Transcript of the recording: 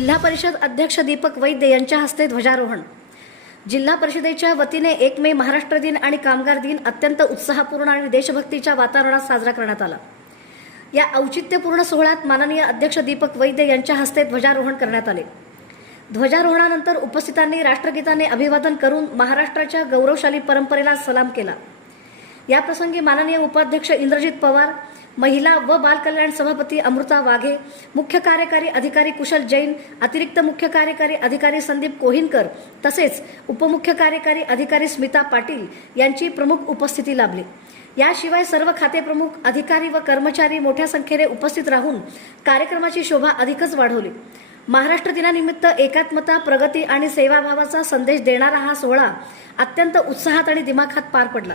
जिल्हा परिषद अध्यक्ष दीपक वैद्य यांच्या हस्ते ध्वजारोहण। जिल्हा परिषदेच्या वतीने 1 मे महाराष्ट्र दिन आणि कामगार दिन अत्यंत उत्साहपूर्ण आणि देशभक्तीच्या वातावरणात साजरा करण्यात आला। या औचित्यपूर्ण सोहळ्यात माननीय अध्यक्ष दीपक वैद्य यांच्या हस्ते ध्वजारोहण करण्यात आले। ध्वजारोहणानंतर उपस्थितांनी राष्ट्रगीताने अभिवादन करून महाराष्ट्राच्या गौरवशाली परंपरेला सलाम केला। या प्रसंगी माननीय उपाध्यक्ष इंद्रजित पवार, महिला व बाल कल्याण सभापती अमृता वाघे, मुख्य कार्यकारी अधिकारी कुशल जैन, अतिरिक्त मुख्य कार्यकारी अधिकारी संदीप कोहिनकर तसेच उपमुख्य कार्यकारी अधिकारी स्मिता पाटील यांची प्रमुख उपस्थिती लाभली। याशिवाय सर्व खाते प्रमुख, अधिकारी व कर्मचारी मोठ्या संख्येने उपस्थित राहून कार्यक्रमाची शोभा अधिकच वाढवली। महाराष्ट्र दिनानिमित्त एकात्मता, प्रगती आणि सेवाभावाचा संदेश देणारा हा सोहळा अत्यंत उत्साहात आणि दिमाखात पार पडला।